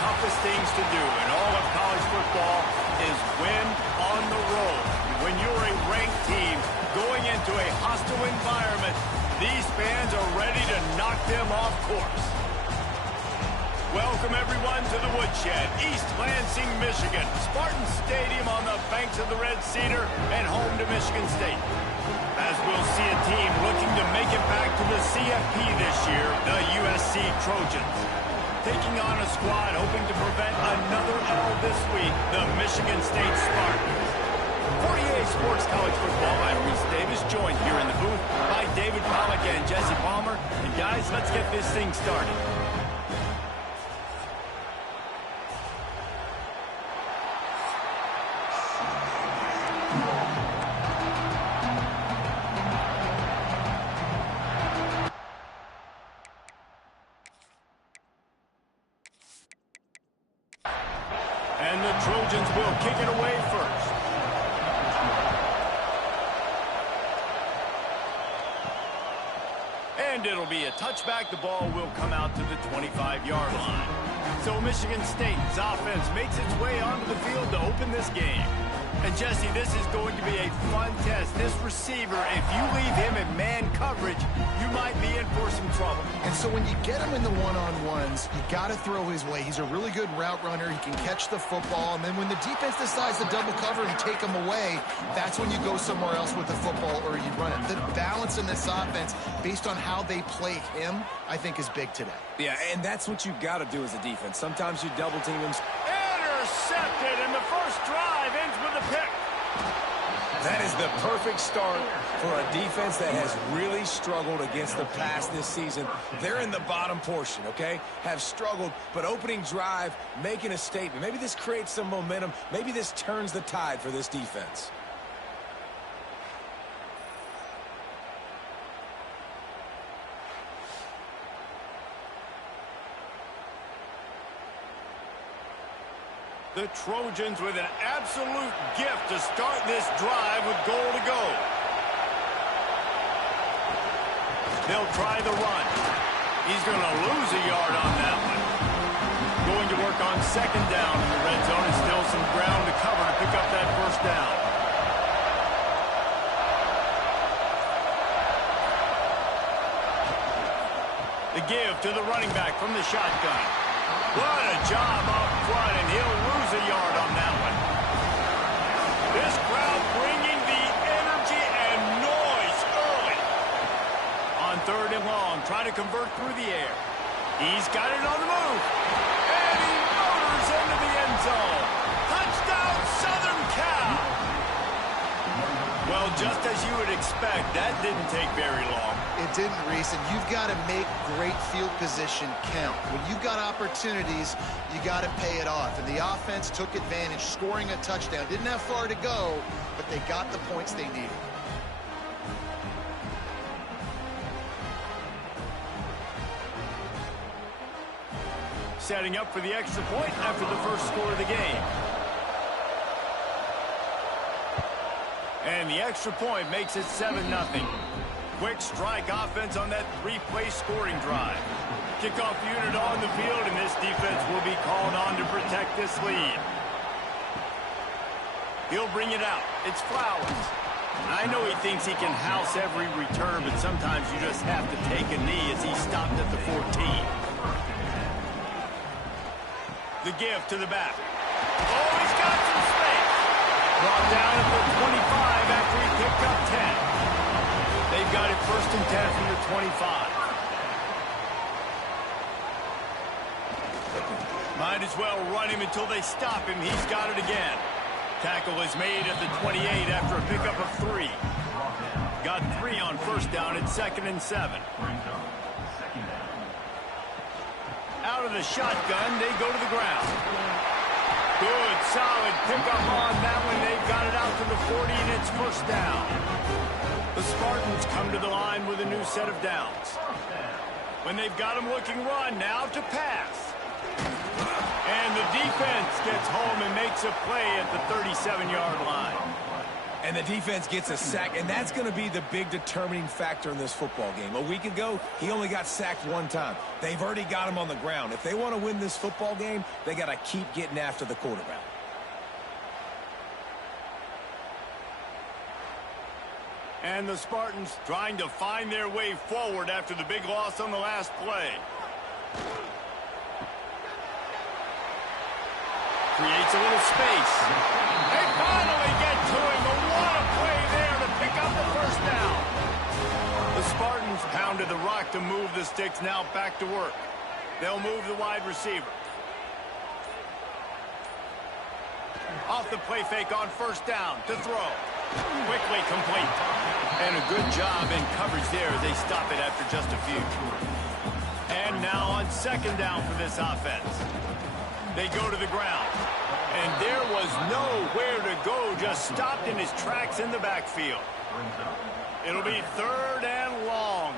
toughest things to do in all of college football is win on the road. When you're a ranked team going into a hostile environment, these fans are ready to knock them off course. Welcome, everyone, to the Woodshed, East Lansing, Michigan. Spartan Stadium on the banks of the Red Cedar and home to Michigan State. As we'll see a team looking to make it back to the CFP this year, the USC Trojans. Taking on a squad hoping to prevent another L this week, the Michigan State Spartans. 48 Sports College Football, I'm Reese Davis, joined here in the booth by David Pollack and Jesse Palmer. And guys, let's get this thing started. And the Trojans will kick it away first. And it'll be a touchback. The ball will come out to the 25-yard line. So Michigan State's offense makes its way onto the field to open this game. And Jesse, this is going to be a fun test. This receiver, if you leave him in man coverage, you might be in for some trouble. And so when you get him in the one-on-ones, you got to throw his way. He's a really good route runner. He can catch the football. And then when the defense decides to double cover and take him away, that's when you go somewhere else with the football or you run it. The balance in this offense, based on how they play him, I think is big today. Yeah, and that's what you've got to do as a defense. Sometimes you double team him. Intercepted, and the first drive ends with a pick. That is the perfect start for a defense that has really struggled against the pass this season. They're in the bottom portion, okay? Have struggled, but opening drive, making a statement. Maybe this creates some momentum. Maybe this turns the tide for this defense. The Trojans with an absolute gift to start this drive with goal to go. They'll try the run. He's going to lose a yard on that one. Going to work on second down in the red zone, and still some ground to cover to pick up that first down. The give to the running back from the shotgun. What a job up front, and he'll lose a yard on that one. This crowd bringing the energy and noise early. On third and long, try to convert through the air. He's got it on the move. And he motors into the end zone. Touchdown, Southern Cal. Well, just as you would expect, that didn't take very long. It didn't, Reese, and you've got to make great field position count. When you've got opportunities, you got to pay it off. And the offense took advantage, scoring a touchdown. Didn't have far to go, but they got the points they needed. Setting up for the extra point after the first score of the game. And the extra point makes it 7-0. Quick strike offense on that three-play scoring drive. Kickoff unit on the field, and this defense will be called on to protect this lead. He'll bring it out. It's Flowers. I know he thinks he can house every return, but sometimes you just have to take a knee as he stopped at the 14. The give to the back. Oh, he's got some space. Brought down at the 25 after he picked up 10. They've got it first and 10 from the 25. Might as well run him until they stop him. He's got it again. Tackle is made at the 28 after a pickup of 3. Got 3 on first down at 2nd and 7. Out of the shotgun, they go to the ground. Good, solid pickup on that one. They've got it out to the 40, and it's first down. The Spartans come to the line with a new set of downs. When they've got them looking run, now to pass. And the defense gets home and makes a play at the 37-yard line. And the defense gets a sack, and that's going to be the big determining factor in this football game. A week ago, he only got sacked one time. They've already got him on the ground. If they want to win this football game, they got to keep getting after the quarterback. And the Spartans trying to find their way forward after the big loss on the last play. Creates a little space. They finally get to him. But what a play there to pick up the first down. The Spartans pounded the rock to move the sticks. Now back to work. They'll move the wide receiver. Off the play fake on first down to throw. Quickly complete. And a good job in coverage there as they stop it after just a few. And now on second down for this offense. They go to the ground. And there was nowhere to go, just stopped in his tracks in the backfield. It'll be third and long.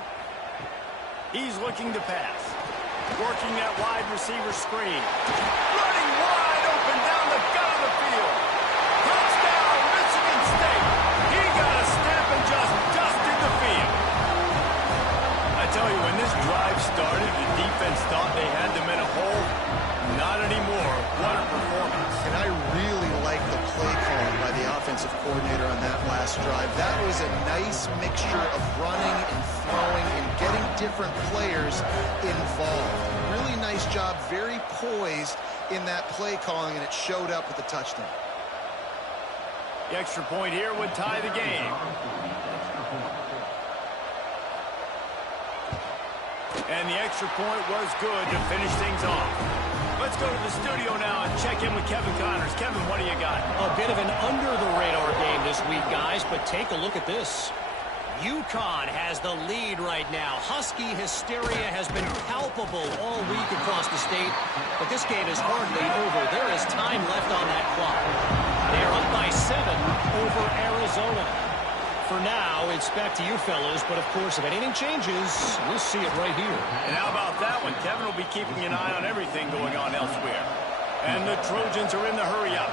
He's looking to pass. Working that wide receiver screen. Running wide open down the gut of the field. Touchdown, Michigan State. He got a snap and just dusted the field. I tell you, when this drive started, the defense thought they had them in a hole. Not anymore. What a performance. And I really like the play calling by the offensive coordinator on that last drive. That was a nice mixture of running and throwing and getting different players involved. Really nice job, very poised in that play calling, and it showed up with the touchdown. The extra point here would tie the game. And the extra point was good to finish things off. Let's go to the studio now and check in with Kevin Connors. Kevin, what do you got? A bit of an under-the-radar game this week, guys, but take a look at this. UConn has the lead right now. Husky hysteria has been palpable all week across the state, but this game is hardly over. There is time left on that clock. They are up by 7 over Arizona. For now, it's back to you fellas, but of course, if anything changes, we'll see it right here. And how about that one? Kevin will be keeping an eye on everything going on elsewhere. And the Trojans are in the hurry-up.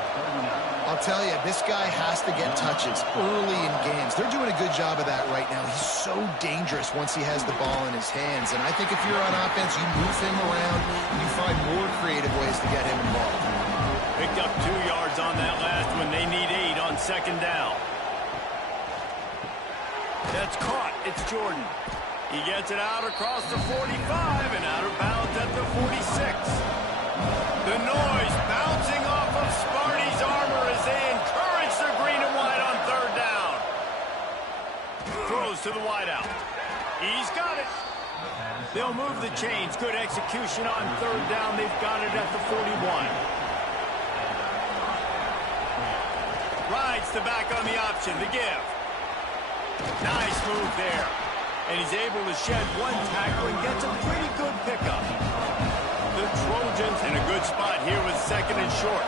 I'll tell you, this guy has to get touches early in games. They're doing a good job of that right now. He's so dangerous once he has the ball in his hands. And I think if you're on offense, you move him around, and you find more creative ways to get him involved. Picked up 2 yards on that last one. They need 8 on second down. That's caught. It's Jordan. He gets it out across the 45 and out of bounds at the 46. The noise bouncing off of Sparty's armor as they encourage the green and white on third down. Throws to the wideout. He's got it. They'll move the chains. Good execution on third down. They've got it at the 41. Rides the back on the option. The give. Nice move there. And he's able to shed one tackle and gets a pretty good pickup. The Trojans in a good spot here with second and short.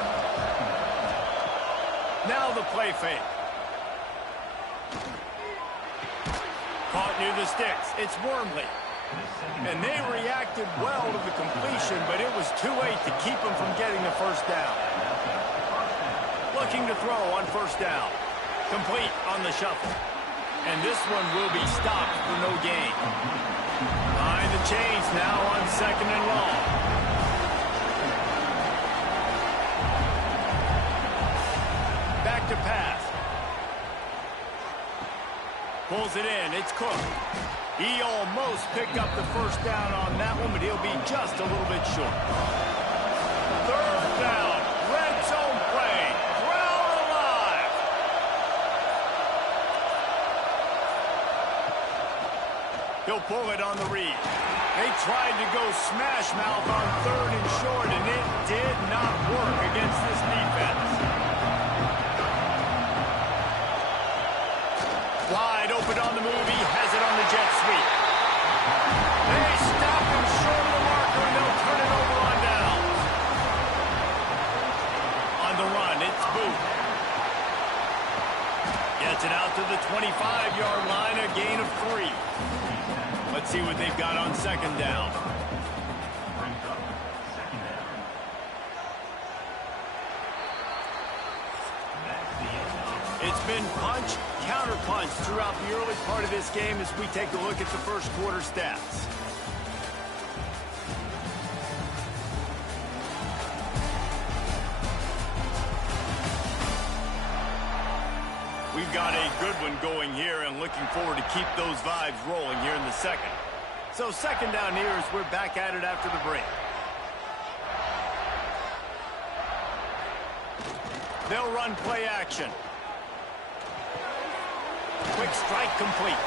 Now the play fake. Caught near the sticks. It's Wormley. And they reacted well to the completion, but it was too late to keep them from getting the first down. Looking to throw on first down. Complete on the shuffle. And this one will be stopped for no gain. Behind the chains now on second and long. Back to pass. Pulls it in. It's Cook. He almost picked up the first down on that one, but he'll be just a little bit short. Third down. Red zone play. Crowd alive. He'll pull it on the read. They tried to go smash mouth on third and short, and it did not work against this defense. Wide open on the move. He has it on the jet sweep. They stop him short of the marker, and they'll turn it over on downs. On the run, it's Booth. Gets it out to the 25-yard line, a gain of 3. Let's see what they've got on second down. It's been punch, counter-punch throughout the early part of this game as we take a look at the first quarter stats. We've got a good one going here and looking forward to keep those vibes rolling here in the second. So second down here as we're back at it after the break. They'll run play action. Quick strike complete.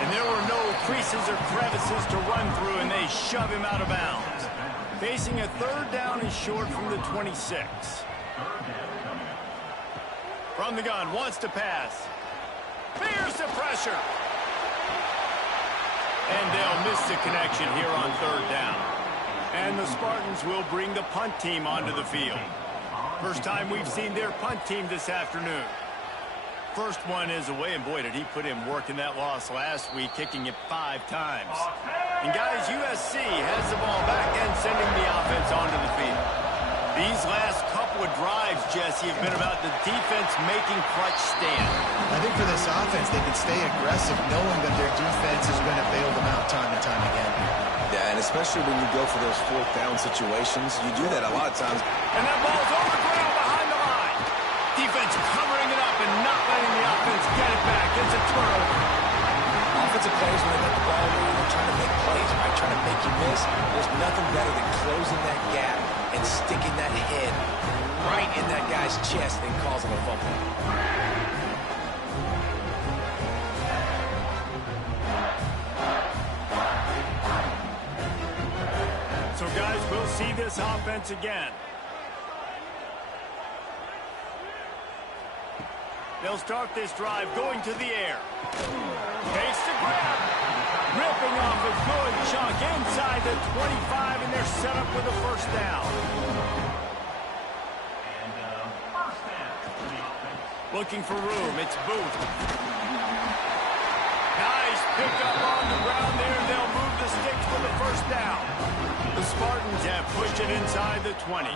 And there were no creases or crevices to run through, and they shove him out of bounds. Facing a third down is short from the 26. From the gun, wants to pass. Fears the pressure. And they'll miss the connection here on third down. And the Spartans will bring the punt team onto the field. First time we've seen their punt team this afternoon. First one is away, and boy, did he put in work in that loss last week, kicking it 5 times. And guys, USC has the ball back and sending the offense onto the field. These last couple of drives, Jesse, have been about the defense making clutch stand. I think for this offense, they can stay aggressive knowing that their defense is going to bail them out time and time again. Yeah, and especially when you go for those fourth down situations, you do that a lot of times. And that ball's over the ground behind the line. Defense covering it up and not letting the offense get it back. It's a turnover. Offensive players, when they get the ball, they're trying to make plays, right? Trying to make you miss. There's nothing better than closing that gap and sticking that head right in that guy's chest and causing a fumble. So, guys, we'll see this offense again. They'll start this drive going to the air. Takes the grab. Ripping off a good chunk inside the 25, and they're set up with a first down. Looking for room. It's Booth. Nice pickup on the ground there. They'll move the sticks for the first down. The Spartans have pushed it inside the 20.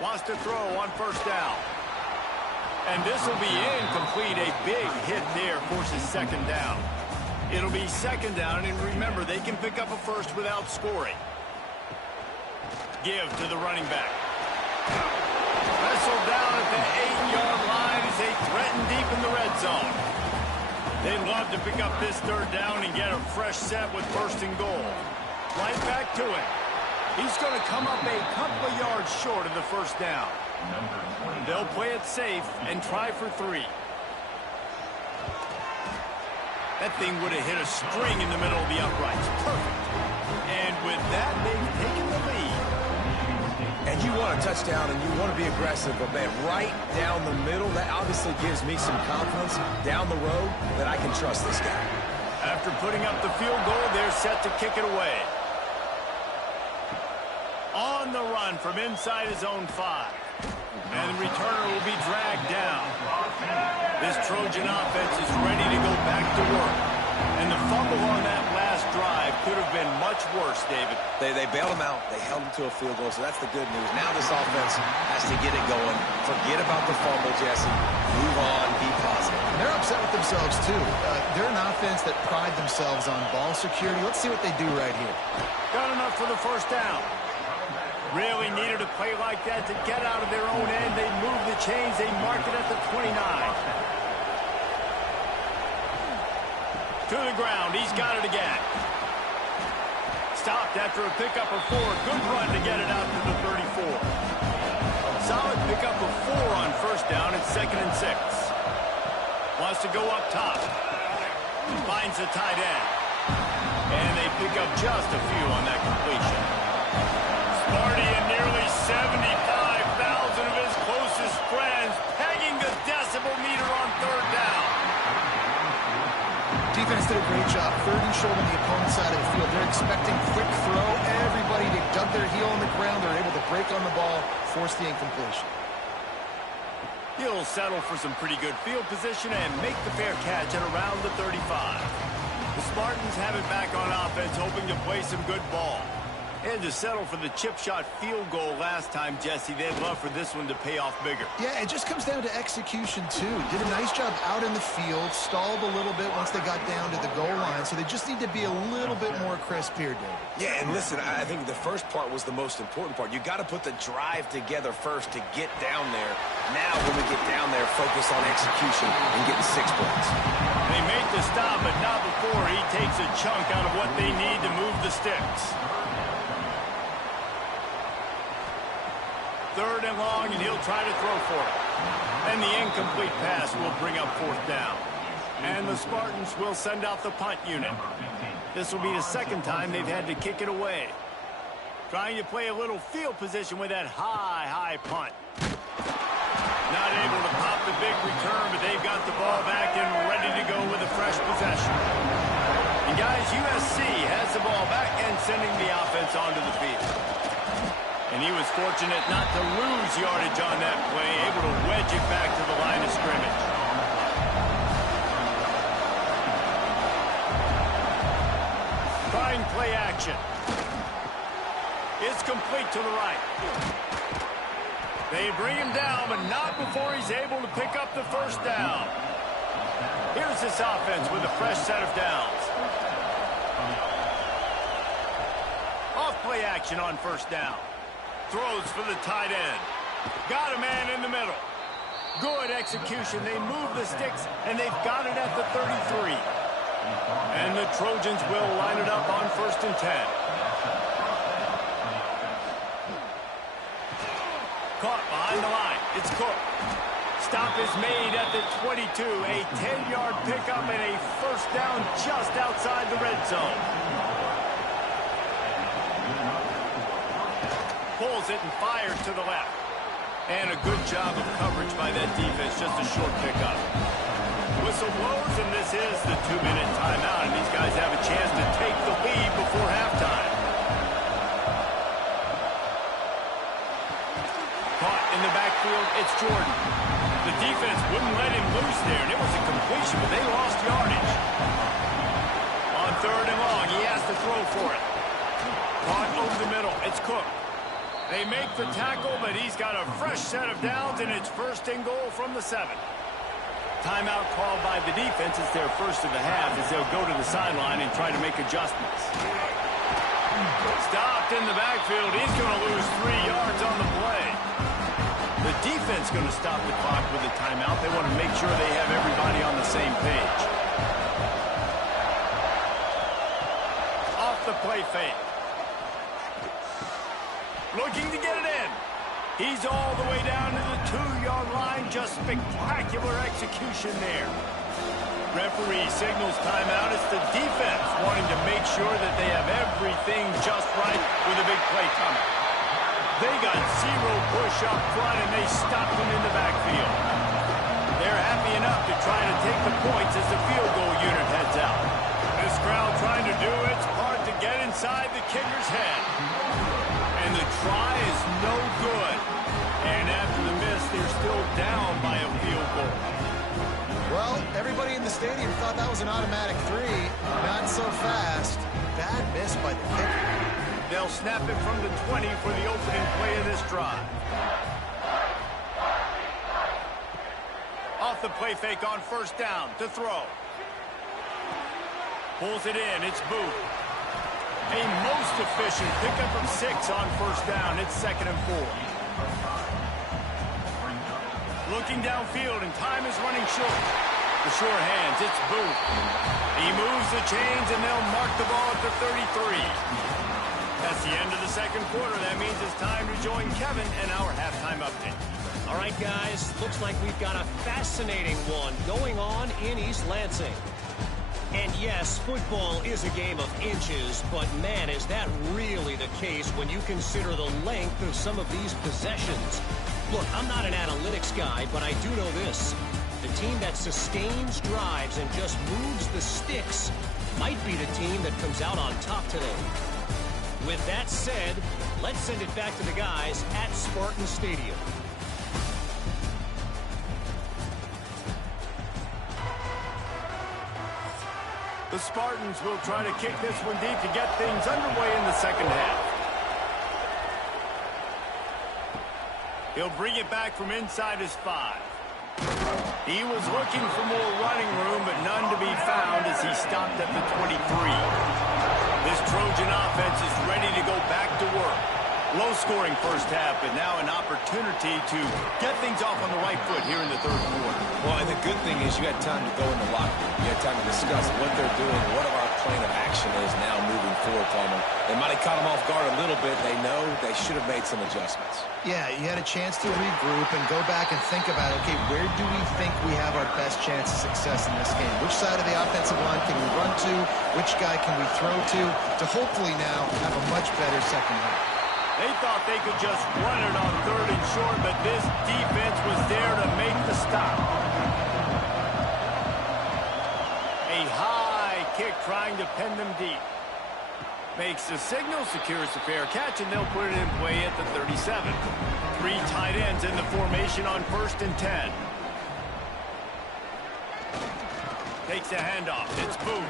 Wants to throw on first down. And this will be incomplete. A big hit there forces second down. It'll be second down, and remember, they can pick up a first without scoring. Give to the running back. Wrestled down at the 8-yard line as they threaten deep in the red zone. They'd love to pick up this third down and get a fresh set with first and goal. Right back to it. He's going to come up a couple of yards short of the first down. They'll play it safe and try for 3. That thing would have hit a string in the middle of the uprights. Perfect. And with that, they've taken the lead. And you want a touchdown and you want to be aggressive, but man, right down the middle, that obviously gives me some confidence down the road that I can trust this guy. After putting up the field goal, they're set to kick it away. On the run from inside his own 5. And the returner will be dragged down. This Trojan offense is ready to go back to work. And the fumble on that last drive could have been much worse, David. They bailed him out. They held him to a field goal, so that's the good news. Now this offense has to get it going. Forget about the fumble, Jesse. Move on. Be positive. They're upset with themselves, too. They're an offense that pride themselves on ball security. Let's see what they do right here. Got enough for the first down. Really needed a play like that to get out of their own end. They move the chains. They mark it at the 29. To the ground. He's got it again. Stopped after a pickup of 4. Good run to get it out to the 34. Solid pickup of 4 on first down. It's 2nd and 6. Wants to go up top. Finds the tight end. And they pick up just a few on that completion. Sparty and nearly 75,000 of his closest friends pegging the decibel meter on third down. Defense did a great job. 3rd and short on the opponent's side of the field. They're expecting quick throw. Everybody dug their heel on the ground. They're able to break on the ball, force the incompletion. He'll settle for some pretty good field position and make the fair catch at around the 35. The Spartans have it back on offense, hoping to play some good ball. They had to settle for the chip shot field goal last time, Jesse. They'd love for this one to pay off bigger. Yeah, it just comes down to execution, too. Did a nice job out in the field, stalled a little bit once they got down to the goal line, so they just need to be a little bit more crisp here, Dave. Yeah, and listen, I think the first part was the most important part. You got to put the drive together first to get down there. Now, when we get down there, focus on execution and getting 6 points. They make the stop, but not before he takes a chunk out of what they need to move the sticks. 3rd and long, and he'll try to throw for it. And the incomplete pass will bring up 4th down. And the Spartans will send out the punt unit. This will be the 2nd time they've had to kick it away. Trying to play a little field position with that high punt. Not able to pop the big return, but they've got the ball back and ready to go with a fresh possession. And guys, USC has the ball back and sending the offense onto the field. And he was fortunate not to lose yardage on that play, able to wedge it back to the line of scrimmage. Trying play action. It's complete to the right. They bring him down, but not before he's able to pick up the 1st down. Here's this offense with a fresh set of downs. Off play action on 1st down. Throws for the tight end. Got a man in the middle. Good execution. They move the sticks, and they've got it at the 33. And the Trojans will line it up on 1st and 10. Caught behind the line. It's Cook. Stop is made at the 22. A 10-yard pickup and a 1st down just outside the red zone. Pulls it and fires to the left. And a good job of coverage by that defense. Just a short pickup. Whistle blows, and this is the 2-minute timeout. And these guys have a chance to take the lead before halftime. Caught in the backfield, it's Jordan. The defense wouldn't let him loose there, and it was a completion, but they lost yardage. On 3rd and long, he has to throw for it. Caught over the middle, it's Cook. They make the tackle, but he's got a fresh set of downs, and it's 1st and goal from the 7. Timeout called by the defense. It's their 1st of the half as they'll go to the sideline and try to make adjustments. Stopped in the backfield. He's going to lose 3 yards on the play. The defense going to stop the clock with a timeout. They want to make sure they have everybody on the same page. Off the play fake. Looking to get it in. He's all the way down to the 2-yard line. Just spectacular execution there. Referee signals timeout. It's the defense wanting to make sure that they have everything just right with a big play coming. They got 0 push up front, and they stopped him in the backfield. They're happy enough to try to take the points as the field goal unit heads out. This crowd trying to do its part to get inside the kicker's head. And the try is no good. And after the miss, they're still down by a field goal. Well, everybody in the stadium thought that was an automatic 3. Not so fast. Bad miss by the kicker. They'll snap it from the 20 for the opening play of this drive. Off the play fake on 1st down to throw. Pulls it in. It's Booth. A most efficient pickup of 6 on 1st down. It's 2nd and 4. Looking downfield, and time is running short. The sure hands, it's Booth. He moves the chains, and they'll mark the ball at the 33. That's the end of the 2nd quarter. That means it's time to join Kevin and our halftime update. All right, guys, looks like we've got a fascinating one going on in East Lansing. And yes, football is a game of inches, but man, is that really the case when you consider the length of some of these possessions. Look, I'm not an analytics guy, but I do know this. The team that sustains drives and just moves the sticks might be the team that comes out on top today. With that said, let's send it back to the guys at Spartan Stadium. The Spartans will try to kick this one deep to get things underway in the second half. He'll bring it back from inside his 5. He was looking for more running room, but none to be found as he stopped at the 23. This Trojan offense is ready to go back to work. Low-scoring first half, but now an opportunity to get things off on the right foot here in the third quarter. Well, and the good thing is you had time to go in the locker room. You had time to discuss what they're doing, what our plan of action is now moving forward, Palmer. They might have caught them off guard a little bit. They know they should have made some adjustments. Yeah, you had a chance to regroup and go back and think about, okay, where do we think we have our best chance of success in this game? Which side of the offensive line can we run to? Which guy can we throw to hopefully now have a much better second half? They thought they could just run it on 3rd and short, but this defense was there to make the stop. A high kick trying to pin them deep. Makes the signal, secures the fair catch, and they'll put it in play at the 37. 3 tight ends in the formation on 1st and 10. Takes a handoff. It's Booth.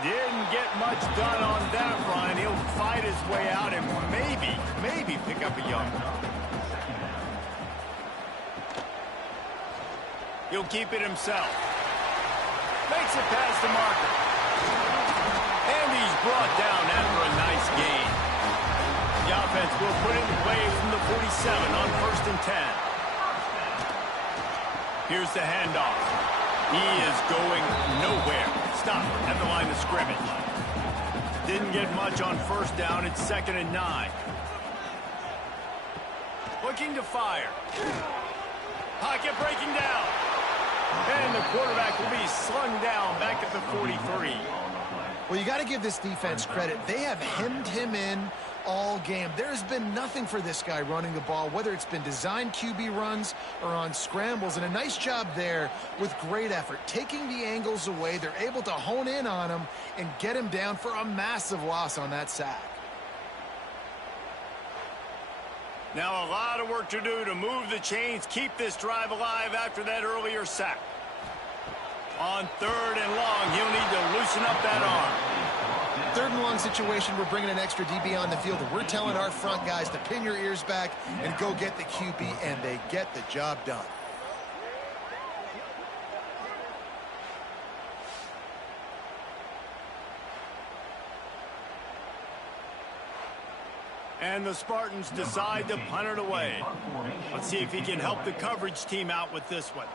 Didn't get much done on that run. He'll fight his way out and maybe pick up a yard. He'll keep it himself. Makes it past the marker. And he's brought down after a nice gain. The offense will put it in play from the 47 on 1st and 10. Here's the handoff. He is going nowhere. Stop at the line of scrimmage. Didn't get much on 1st down. It's 2nd and 9. Looking to fire. Pocket breaking down. And the quarterback will be slung down back at the 43. Well, you got to give this defense credit. They have hemmed him in all game. There's been nothing for this guy running the ball, whether it's been designed QB runs or on scrambles, and a nice job there with great effort. Taking the angles away, they're able to hone in on him and get him down for a massive loss on that sack. Now a lot of work to do to move the chains, keep this drive alive after that earlier sack. On 3rd and long, he'll need to loosen up that arm. 3rd and long situation, we're bringing an extra DB on the field, and we're telling our front guys to pin your ears back and go get the QB, and they get the job done. And the Spartans decide to punt it away. Let's see if he can help the coverage team out with this one.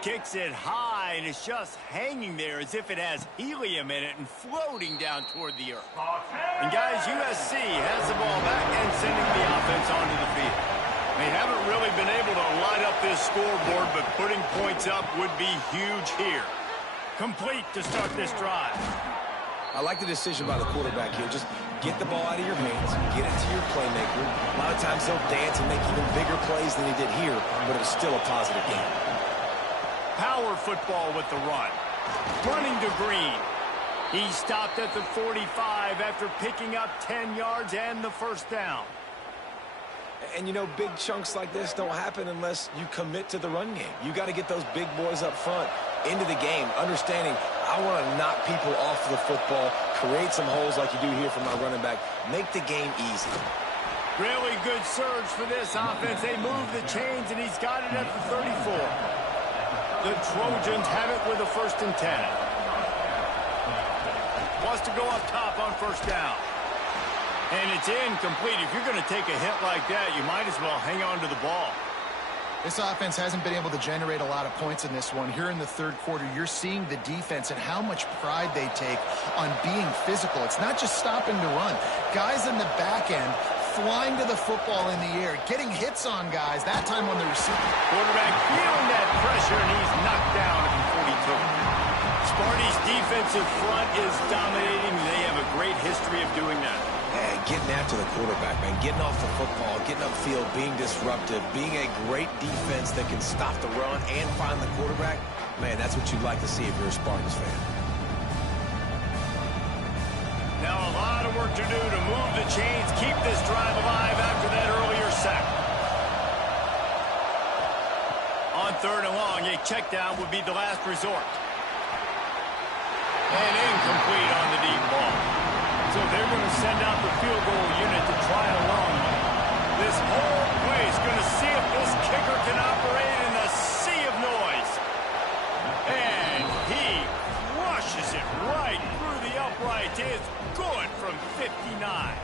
Kicks it high, and it's just hanging there as if it has helium in it and floating down toward the earth. And guys, USC has the ball back and sending the offense onto the field. They haven't really been able to light up this scoreboard, but putting points up would be huge here. Complete to start this drive. I like the decision by the quarterback here. Just get the ball out of your hands, get it to your playmaker. A lot of times he'll dance and make even bigger plays than he did here, but it was still a positive game. Power football with the run. Running to Green. He stopped at the 45 after picking up 10 yards and the 1st down. And, you know, big chunks like this don't happen unless you commit to the run game. You got to get those big boys up front into the game, understanding I want to knock people off the football, create some holes like you do here for my running back, make the game easy. Really good surge for this offense. They move the chains, and he's got it at the 34. The Trojans have it with a 1st and 10. Wants to go up top on 1st down. And it's incomplete. If you're going to take a hit like that, you might as well hang on to the ball. This offense hasn't been able to generate a lot of points in this one. Here in the 3rd quarter, you're seeing the defense and how much pride they take on being physical. It's not just stopping to run. Guys in the back end flying to the football in the air, getting hits on guys, that time on the receiver. Quarterback feeling that pressure, and he's knocked down at the 42. Sparty's defensive front is dominating. They have a great history of doing that. And getting after the quarterback, man, getting off the football, getting upfield, being disruptive, being a great defense that can stop the run and find the quarterback, man, that's what you'd like to see if you're a Spartans fan. Now a lot of work to do to move the chains, keep this drive alive after that earlier sack. On 3rd and long, a check down would be the last resort. And incomplete on the deep ball. So they're going to send out the field goal unit to try a long one. This whole play is going to see if this kicker can operate in a sea of noise. And he crushes it right through the upright. It's good from 59.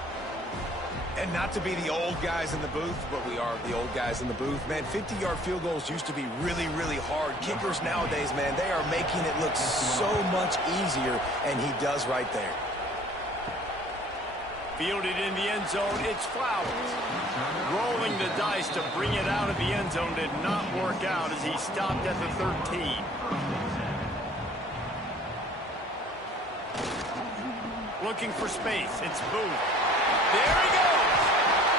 And not to be the old guys in the booth, but we are the old guys in the booth. Man, 50-yard field goals used to be really, really hard. Kickers nowadays, man, they are making it look so much easier, and he does right there. Fielded in the end zone, it's Flowers. Rolling the dice to bring it out of the end zone did not work out as he stopped at the 13. Looking for space, it's Booth. There he goes!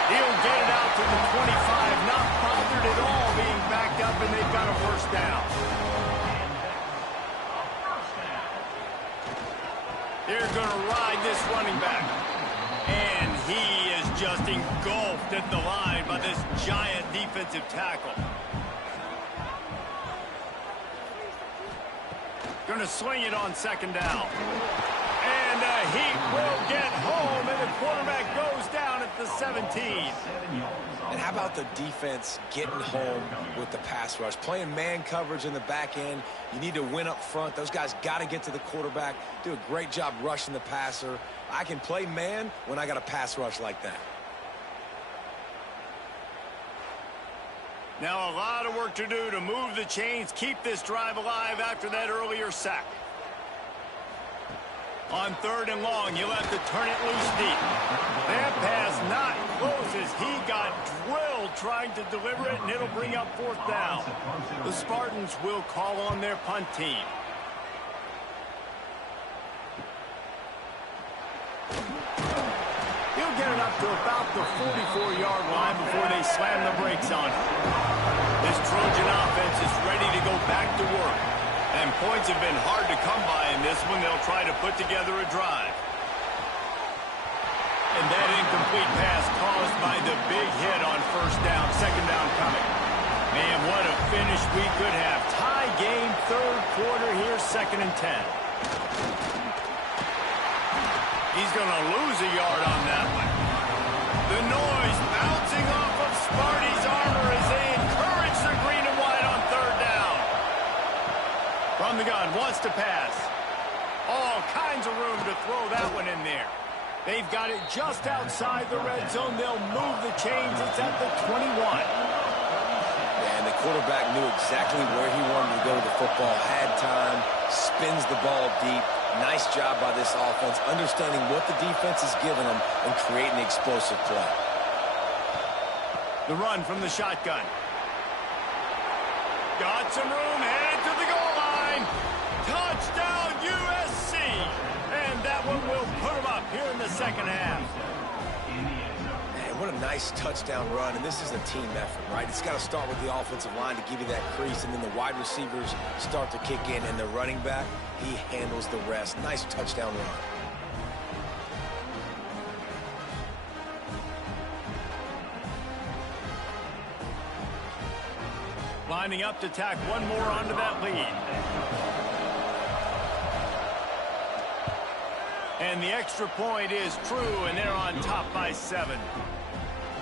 He'll get it out to the 25, not bothered at all being backed up, and they've got a first down. They're going to ride this running back. And he is just engulfed at the line by this giant defensive tackle. Going to swing it on second down. And he will get home, and the quarterback goes down at the 17. And how about the defense getting home with the pass rush? Playing man coverage in the back end. You need to win up front. Those guys got to get to the quarterback, do a great job rushing the passer. I can play man when I got a pass rush like that. Now a lot of work to do to move the chains, keep this drive alive after that earlier sack. On third and long, he'll have to turn it loose deep. That pass not close as he got drilled trying to deliver it, and it'll bring up fourth down. The Spartans will call on their punt team. He'll get it up to about the 44-yard line before they slam the brakes on it. This Trojan offense is ready to go back to work. And points have been hard to come by in this one. They'll try to put together a drive. And that incomplete pass caused by the big hit on first down. Second down coming. Man, what a finish we could have. Tie game, third quarter here, 2nd and 10. He's going to lose a yard on that one. The noise bouncing off of Sparty's armor as they encourage the green and white on third down. From the gun, wants to pass. All kinds of room to throw that one in there. They've got it just outside the red zone. They'll move the chains. It's at the 21. Yeah, and the quarterback knew exactly where he wanted to go with the football. Had time, spins the ball deep. Nice job by this offense, understanding what the defense is giving them and creating explosive play. The run from the shotgun. Got some room, headed to the goal line. Touchdown, USC. And that one will put them up here in the second half. Man, what a nice touchdown run. And this is a team effort, right? It's got to start with the offensive line to give you that crease, and then the wide receivers start to kick in, and the running back, he handles the rest. Nice touchdown run. Lining up to tack one more onto that lead. And the extra point is true, and they're on top by 7.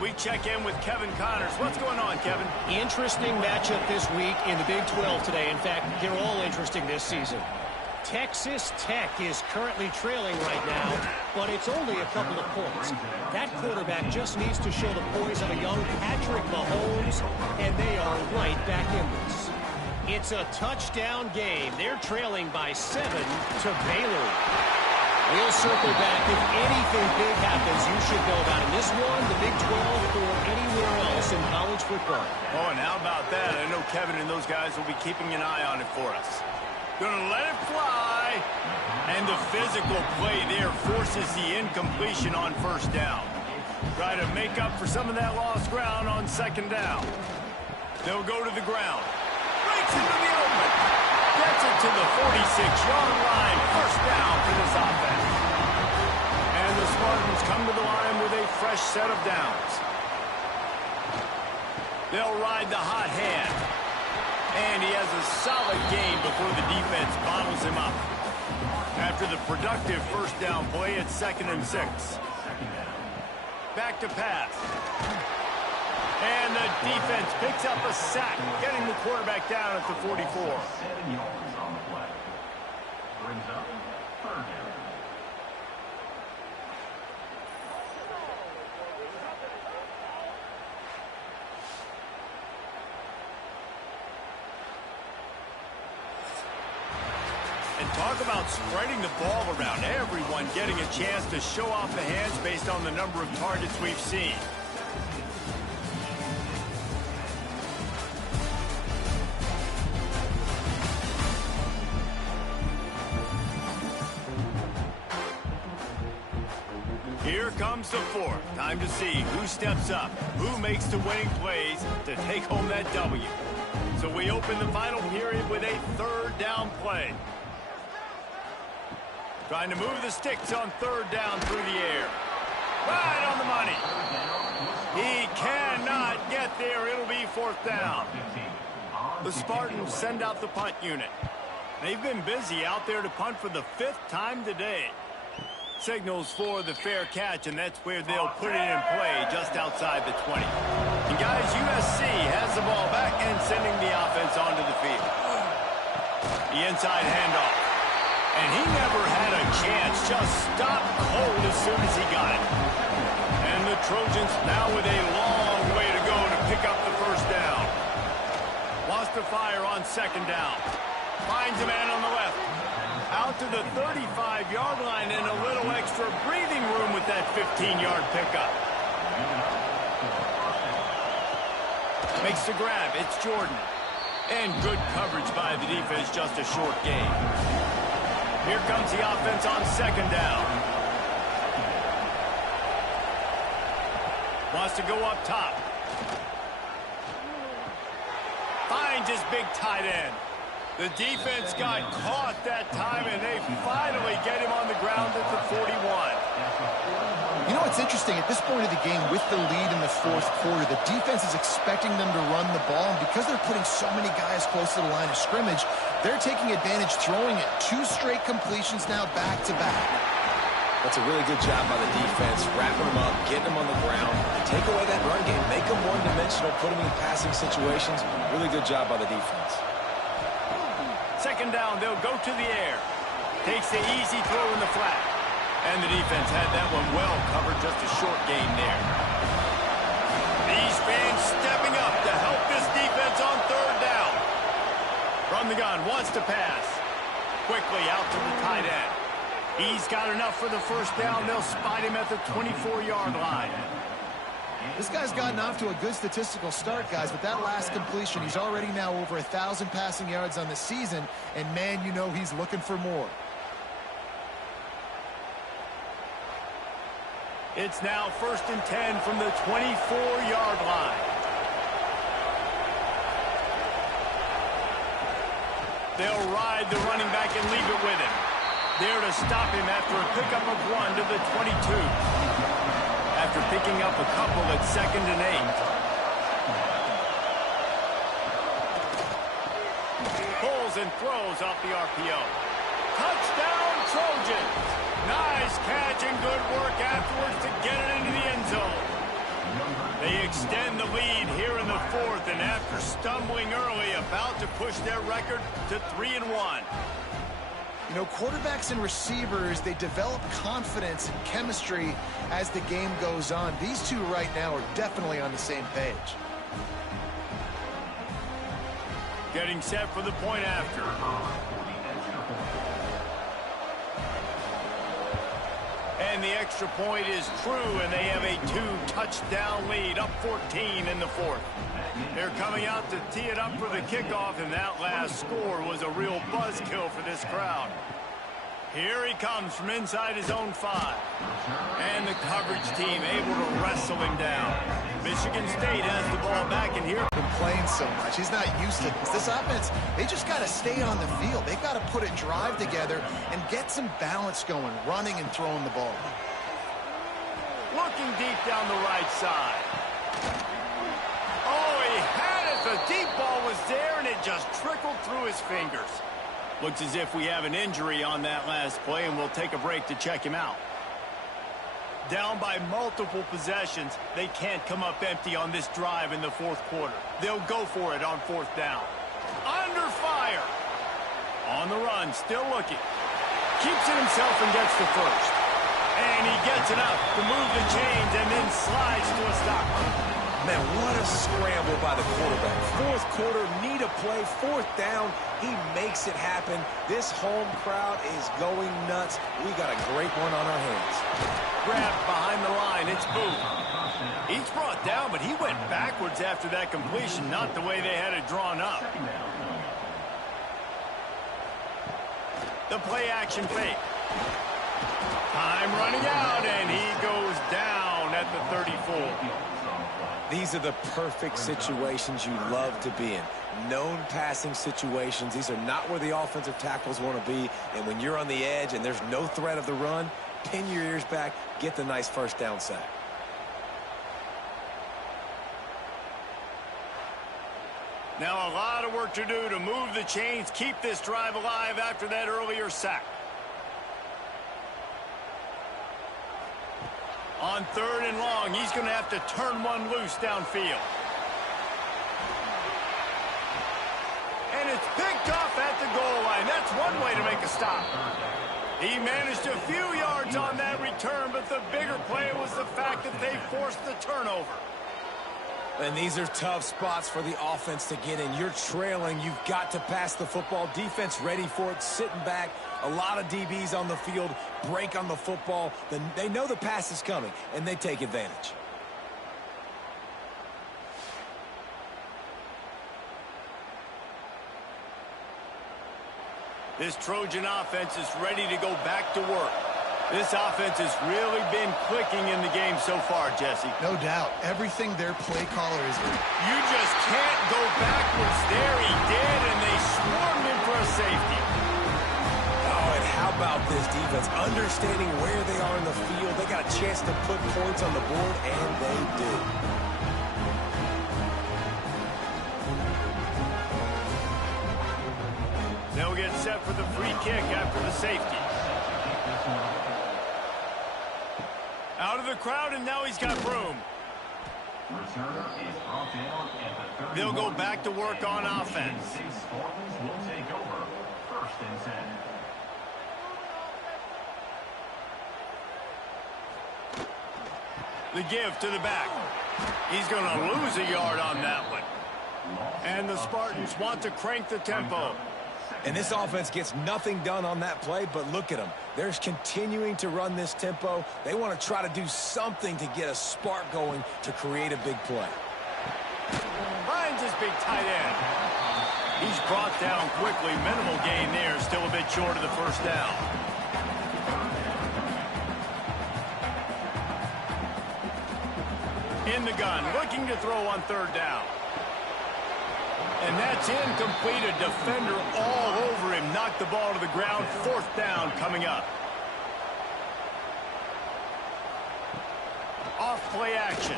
We check in with Kevin Connors. What's going on, Kevin? Interesting matchup this week in the Big 12 today. In fact, they're all interesting this season. Texas Tech is currently trailing right now, but it's only a couple of points. That quarterback just needs to show the poise of a young Patrick Mahomes, and they are right back in this. It's a touchdown game. They're trailing by 7 to Baylor. We'll circle back. If anything big happens, you should know about it. This one, the Big 12, or anywhere else in college football. Oh, and how about that? I know Kevin and those guys will be keeping an eye on it for us. Gonna let it fly. And the physical play there forces the incompletion on first down. Try to make up for some of that lost ground on second down. They'll go to the ground. Breaks into the open. Gets it to the 46-yard line. First down for this offense. And the Spartans come to the line with a fresh set of downs. They'll ride the hot hand. And he has a solid game before the defense bottles him up. After the productive first down play, it's 2nd and 6. Back to pass. And the defense picks up a sack, getting the quarterback down at the 44. 7 yards on the play. Brings up 3rd down. And talk about spreading the ball around. Everyone getting a chance to show off the hands based on the number of targets we've seen. Here comes the 4th. Time to see who steps up, who makes the winning plays to take home that W. So we open the final period with a 3rd down play. Trying to move the sticks on 3rd down through the air. Right on the money. He cannot get there. It'll be 4th down. The Spartans send out the punt unit. They've been busy out there to punt for the 5th time today. Signals for the fair catch, and that's where they'll put it in play just outside the 20. And guys, USC has the ball back and sending the offense onto the field. The inside handoff. And he never had a chance, just stopped cold as soon as he got it. And the Trojans now with a long way to go to pick up the 1st down. Wants to fire on 2nd down. Finds a man on the left. Out to the 35-yard line and a little extra breathing room with that 15-yard pickup. Makes the grab. It's Jordan. And good coverage by the defense, just a short gain. Here comes the offense on 2nd down. Wants to go up top. Finds his big tight end. The defense got caught that time, and they finally get him on the ground at the 41. You know what's interesting? At this point of the game, with the lead in the 4th quarter, the defense is expecting them to run the ball, and because they're putting so many guys close to the line of scrimmage, they're taking advantage, throwing it. 2 straight completions now back-to-back. That's a really good job by the defense, wrapping them up, getting them on the ground, take away that run game, make them one-dimensional, put them in passing situations. Really good job by the defense. 2nd down, they'll go to the air. Takes the easy throw in the flat. And the defense had that one well covered, just a short gain there. These fans stepping up to help this defense on 3rd down. From the gun, wants to pass. Quickly out to the tight end. He's got enough for the 1st down. They'll spot him at the 24-yard line. This guy's gotten off to a good statistical start, guys, but that last completion, he's already now over 1,000 passing yards on the season, and man, you know he's looking for more. It's now 1st and 10 from the 24-yard line. They'll ride the running back and leave it with him. There to stop him after a pickup of 1 to the 22. After picking up a couple at 2nd and 8. Pulls and throws off the RPO. Touchdown, Trojans. Nice catch and good work afterwards to get it into the end zone. They extend the lead here in the 4th, and after stumbling early, about to push their record to 3-1. You know, quarterbacks and receivers, they develop confidence and chemistry as the game goes on. These two right now are definitely on the same page. Getting set for the point after. And the extra point is true, and they have a 2-touchdown lead, up 14 in the 4th. They're coming out to tee it up for the kickoff, and that last score was a real buzzkill for this crowd. Here he comes from inside his own 5. And the coverage team able to wrestle him down. Michigan State has the ball back, and here Been playing so much. He's not used to this. This offense, they just got to stay on the field. They've got to put a drive together and get some balance going, running and throwing the ball. looking deep down the right side. Oh, he had it. The deep ball was there, and it just trickled through his fingers. Looks as if we have an injury on that last play, and we'll take a break to check him out. Down by multiple possessions, they can't come up empty on this drive in the fourth quarter. They'll go for it on fourth down. Under fire. On the run, still looking. Keeps it himself and gets the first. And he gets it up to move the chains and then slides to a stop. Man, what a scramble by the quarterback. Fourth quarter, need a play, fourth down. He makes it happen. This home crowd is going nuts. We got a great one on our hands. Grabbed behind the line, it's Booth. He's brought down, but he went backwards after that completion, not the way they had it drawn up. The play action fake. Time running out, and he goes down at the 34. These are the perfect situations you love to be in. Known passing situations. These are not where the offensive tackles want to be. And when you're on the edge and there's no threat of the run, pin your ears back, get the nice first down sack. Now a lot of work to do to move the chains, keep this drive alive after that earlier sack. On third and long, he's going to have to turn one loose downfield. And it's picked off at the goal line. That's one way to make a stop. He managed a few yards on that return, but the bigger play was the fact that they forced the turnover. And these are tough spots for the offense to get in. You're trailing. You've got to pass the football. Defense ready for it, sitting back. A lot of DBs on the field, break on the football. They know the pass is coming, and they take advantage. This Trojan offense is ready to go back to work. This offense has really been clicking in the game so far, Jesse. No doubt. Everything their play caller is doing. You just can't go backwards. There he did, and they swarmed him for a safety. Oh, and how about this defense? Understanding where they are in the field. They got a chance to put points on the board, and they do. They'll get set for the free kick after the safety. Out of the crowd, and now he's got room. They'll go back to work on offense. Spartans will take over. First and 10. The give to the back. He's going to lose a yard on that one. And the Spartans want to crank the tempo. And this offense gets nothing done on that play, but look at them. They're continuing to run this tempo. They want to try to do something to get a spark going to create a big play. Finds his big tight end. He's brought down quickly. Minimal gain there. Still a bit short of the first down. In the gun, looking to throw on third down. And that's incomplete. A defender all over him. Knocked the ball to the ground. Fourth down coming up. Off play action.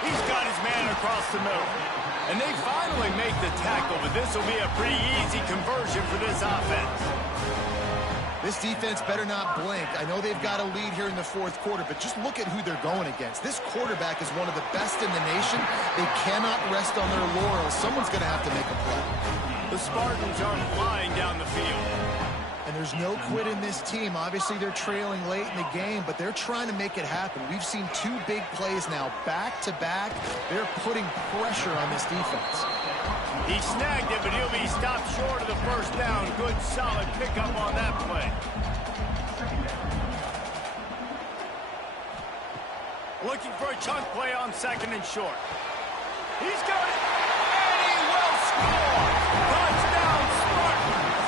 He's got his man across the middle. And they finally make the tackle, but this will be a pretty easy conversion for this offense. This defense better not blink. I know they've got a lead here in the fourth quarter, but just look at who they're going against. This quarterback is one of the best in the nation. They cannot rest on their laurels. Someone's going to have to make a play. The Spartans are flying down the field. And there's no quit in this team. Obviously, they're trailing late in the game, but they're trying to make it happen. We've seen two big plays now, back-to-back. They're putting pressure on this defense. He snagged it, but he'll be stopped short of the first down. Good, solid pickup on that play. Looking for a chunk play on second and short. He's got it, and he will score. Touchdown, Spartans.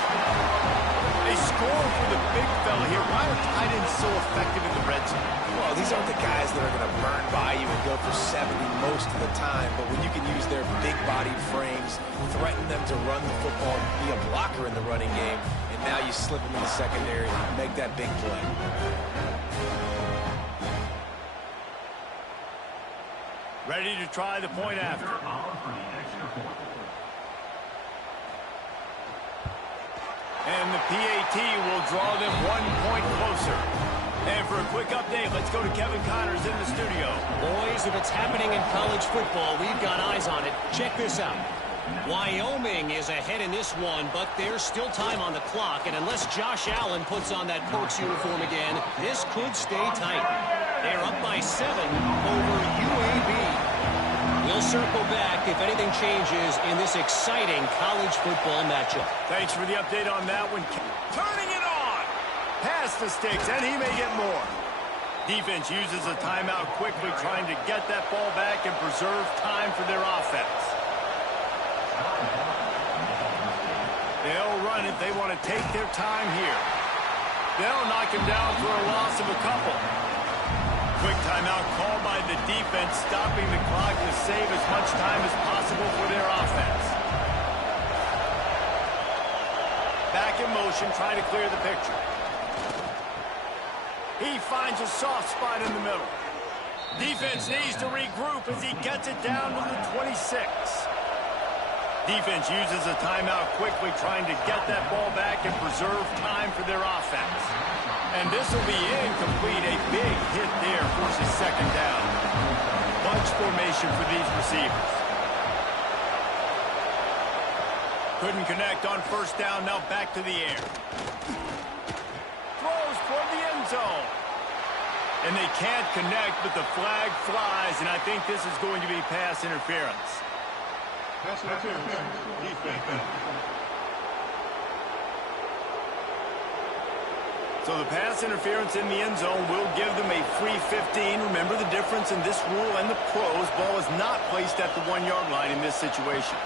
They score for the big fella here. Why are tight ends so effective in the red zone? Well, these aren't the guys that are going to burn by you and go for 70 most of the time, but when you can use their big-bodied frames, threaten them to run the football, be a blocker in the running game, and now you slip them in the secondary, make that big play. Ready to try the point after. And the PAT will draw them 1 point closer. And for a quick update, let's go to Kevin Connors in the studio. Boys, if it's happening in college football, we've got eyes on it. Check this out. Wyoming is ahead in this one, but there's still time on the clock, and unless Josh Allen puts on that Pokes uniform again, this could stay tight. They're up by 7 over UAB. We'll circle back if anything changes in this exciting college football matchup. Thanks for the update on that one. Turning it on! Pass the sticks, and he may get more. Defense uses a timeout quickly, trying to get that ball back and preserve time for their offense. They'll run it. They want to take their time here. They'll knock him down for a loss of a couple. Quick timeout called by the defense, stopping the clock to save as much time as possible for their offense. Back in motion, trying to clear the picture. He finds a soft spot in the middle. Defense needs to regroup as he gets it down to the 26. Defense uses a timeout quickly, trying to get that ball back and preserve time for their offense. And this will be incomplete. A big hit there forces second down. Bunch formation for these receivers. Couldn't connect on first down. Now back to the air. Throws toward the end zone. And they can't connect, but the flag flies, and I think this is going to be pass interference. Pass interference. Defense. So the pass interference in the end zone will give them a free 15. Remember the difference in this rule and the pros. Ball is not placed at the 1-yard line in this situation.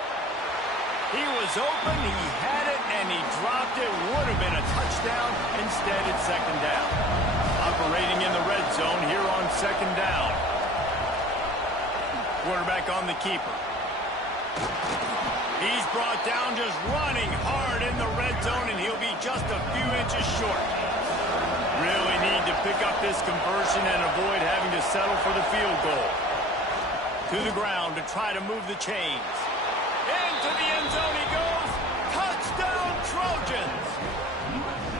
He was open, he had it, and he dropped it. Would have been a touchdown. Instead, it's second down. Operating in the red zone here on second down. Quarterback on the keeper. He's brought down, just running hard in the red zone, and he'll be just a few inches short. Really need to pick up this conversion and avoid having to settle for the field goal. To the ground to try to move the chains. Into the end zone he goes. Touchdown, Trojans!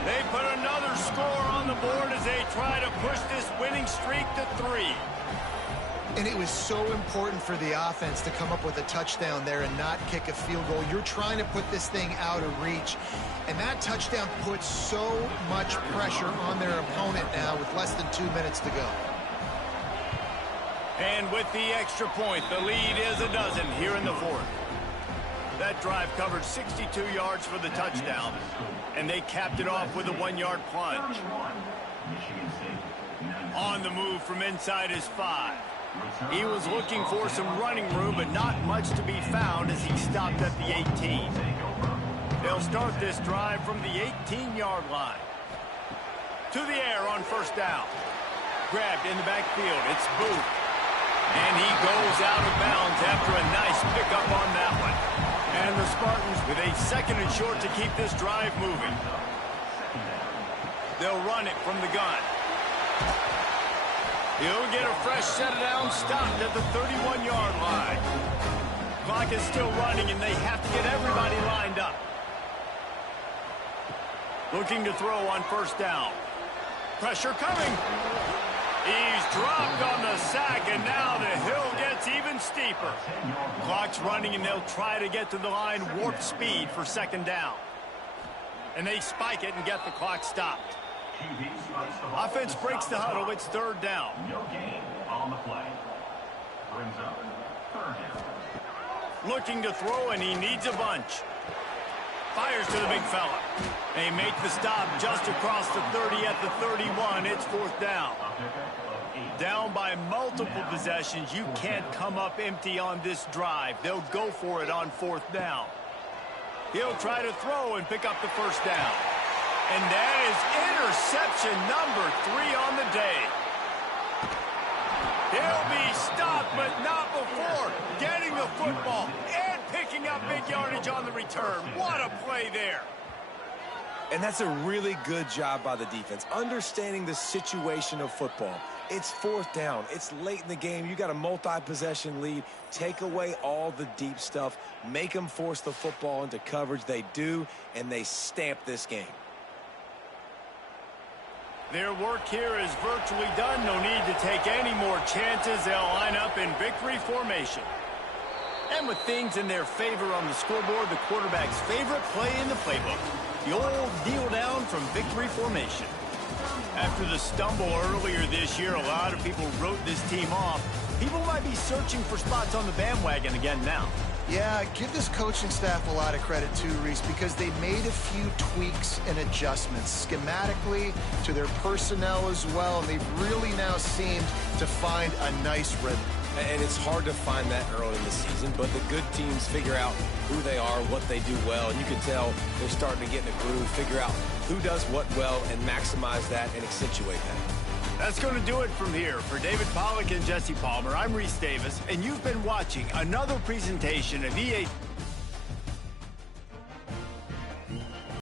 They put another score on the board as they try to push this winning streak to 3. And it was so important for the offense to come up with a touchdown there and not kick a field goal. You're trying to put this thing out of reach. And that touchdown puts so much pressure on their opponent now with less than 2 minutes to go. And with the extra point, the lead is a dozen here in the fourth. That drive covered 62 yards for the touchdown. And they capped it off with a 1-yard plunge. On the move from inside his 5. He was looking for some running room, but not much to be found as he stopped at the 18. They'll start this drive from the 18-yard line. To the air on first down. Grabbed in the backfield. It's Booth. And he goes out of bounds after a nice pickup on that one. And the Spartans with a second and short to keep this drive moving. They'll run it from the gun. He'll get a fresh set down, stopped at the 31-yard line. Clock is still running, and they have to get everybody lined up. Looking to throw on first down. Pressure coming. He's dropped on the sack, and now the hill gets even steeper. Clock's running, and they'll try to get to the line warp speed for second down. And they spike it and get the clock stopped. Offense breaks the huddle. It's third down. No gain on the play. Brings up third down. Looking to throw, and he needs a bunch. Fires to the big fella. They make the stop just across the 30 at the 31. It's fourth down. Down by multiple possessions. You can't come up empty on this drive. They'll go for it on fourth down. He'll try to throw and pick up the first down. And that is interception number 3 on the day. He'll be stopped, but not before getting the football and picking up big yardage on the return. What a play there. And that's a really good job by the defense, understanding the situation of football. It's fourth down. It's late in the game. You got a multi-possession lead. Take away all the deep stuff. Make them force the football into coverage. They do, and they stamp this game. Their work here is virtually done. No need to take any more chances. They'll line up in victory formation. And with things in their favor on the scoreboard, the quarterback's favorite play in the playbook. The old kneel down from victory formation. After the stumble earlier this year, a lot of people wrote this team off. People might be searching for spots on the bandwagon again now. Yeah, give this coaching staff a lot of credit too, Reese, because they made a few tweaks and adjustments schematically to their personnel as well, and they've really now seemed to find a nice rhythm. And it's hard to find that early in the season, but the good teams figure out who they are, what they do well, and you can tell they're starting to get in a groove, figure out who does what well, and maximize that and accentuate that. That's going to do it from here. For David Pollack and Jesse Palmer, I'm Reese Davis, and you've been watching another presentation of EA.